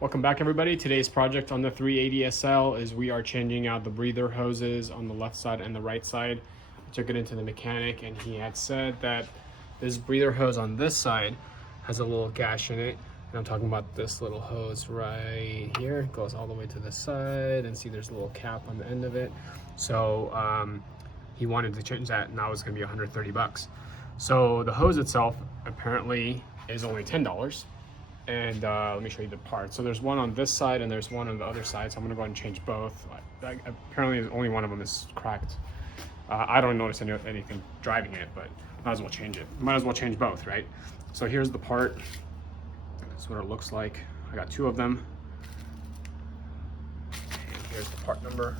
Welcome back, everybody. Today's project on the 380 SL is we are changing out the breather hoses on the left side and the right side. I took it into the mechanic and he had said that this breather hose on this side has a little gash in it. And I'm talking about this little hose right here. It goes all the way to the side, and see there's a little cap on the end of it. So he wanted to change that, and that was gonna be 130 bucks. So the hose itself apparently is only $10. And let me show you the parts. So there's one on this side and there's one on the other side. So I'm gonna go ahead and change both. Apparently only one of them is cracked. I don't notice anything driving it, but might as well change it. Might as well change both, right? So here's the part. That's what it looks like. I got two of them. And here's the part number.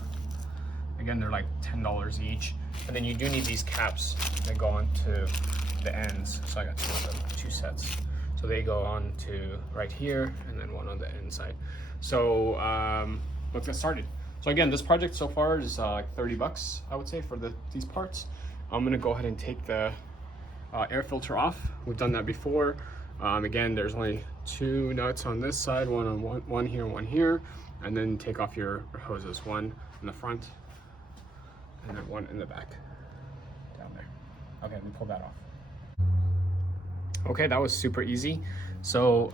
Again, they're like $10 each. And then you do need these caps that go onto the ends. So I got two of them, two sets. So they go on to right here and then one on the inside. So let's get started. So again, this project so far is like 30 bucks, I would say, for these parts. I'm gonna go ahead and take the air filter off. We've done that before. Again, there's only two nuts on this side, one here, one here, and then take off your hoses, one in the front and then one in the back down there. Okay, let me pull that off. Okay, that was super easy. So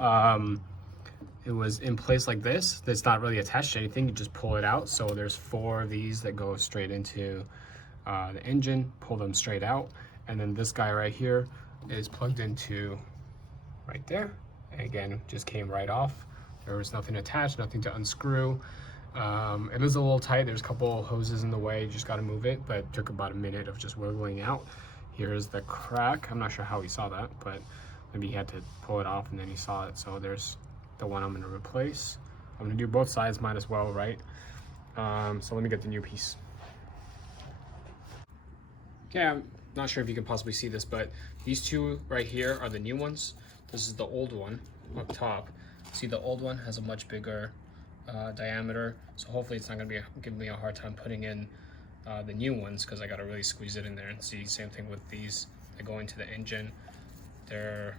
it was in place like this. It's not really attached to anything. You just pull it out. So there's four of these that go straight into the engine. Pull them straight out. And then this guy right here is plugged into right there. And again, just came right off. There was nothing attached, nothing to unscrew. It is a little tight. There's a couple hoses in the way. You just got to move it. But it took about a minute of just wiggling out. Here's the crack. I'm not sure how he saw that, but maybe he had to pull it off and then he saw it. So there's the one I'm gonna replace. I'm gonna do both sides, might as well, right? So let me get the new piece. Okay, I'm not sure if you can possibly see this, but these two right here are the new ones. This is the old one up top. See, the old one has a much bigger diameter, so hopefully it's not gonna be giving me a hard time putting in the new ones, because I got to really squeeze it in there. And see, same thing with these that go into the engine. The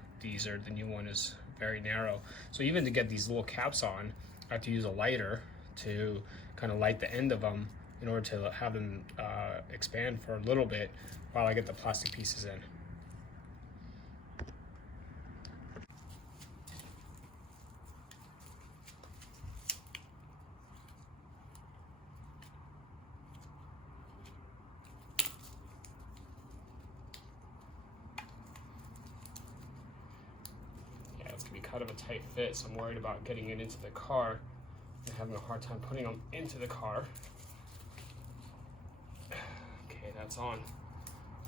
new one is very narrow. So even to get these little caps on, I have to use a lighter to kind of light the end of them in order to have them expand for a little bit while I get the plastic pieces in. It's gonna be kind of a tight fit, so I'm worried about getting it into the car and having a hard time putting them into the car. Okay, that's on.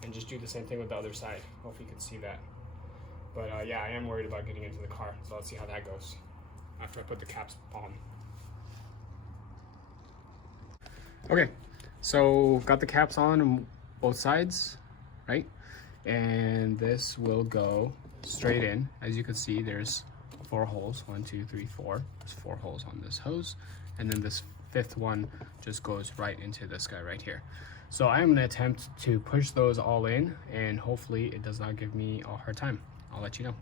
And just do the same thing with the other side. Hopefully you can see that. But yeah, I am worried about getting into the car, so let's see how that goes after I put the caps on. Okay, so got the caps on both sides, right? And this will go straight in. As you can see, there's four holes. 1, 2, 3, 4. There's four holes on this hose, and then this fifth one just goes right into this guy right here. So I am going to attempt to push those all in, and hopefully it does not give me a hard time. I'll let you know.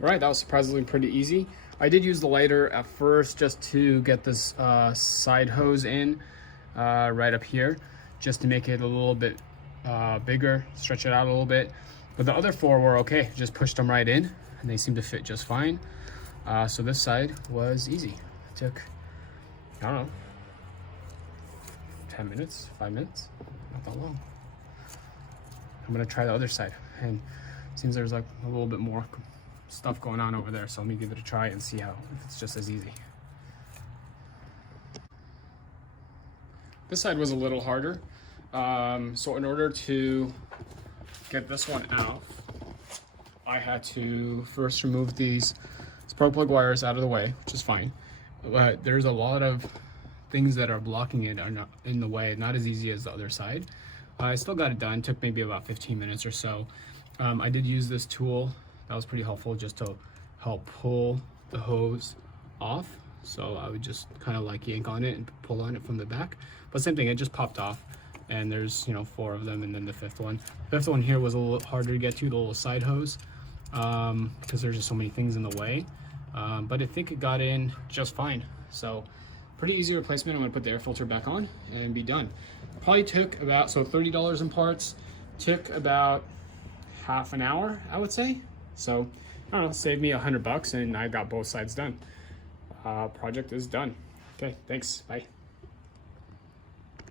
All right, that was surprisingly pretty easy. I did use the lighter at first just to get this side hose in right up here, just to make it a little bit bigger, stretch it out a little bit. But the other four were okay, just pushed them right in and they seem to fit just fine. So this side was easy. It took, I don't know, 10 minutes, 5 minutes, not that long. I'm gonna try the other side, and it seems there's like a little bit more stuff going on over there, so let me give it a try and see if it's just as easy. This side was a little harder. So in order to get this one out, I had to first remove these spark plug wires out of the way, which is fine. But there's a lot of things that are blocking it, are not in the way, not as easy as the other side. I still got it done, took maybe about 15 minutes or so. I did use this tool, that was pretty helpful, just to help pull the hose off. So I would just kind of like yank on it and pull on it from the back. But same thing, it just popped off. And there's, you know, four of them, and then the fifth one. The fifth one here was a little harder to get to, the little side hose. because there's just so many things in the way. But I think it got in just fine. So pretty easy replacement. I'm gonna put the air filter back on and be done. Probably took about, so $30 in parts, took about half an hour, I would say. So I don't know, saved me $100 and I got both sides done. Project is done. Okay, thanks, bye.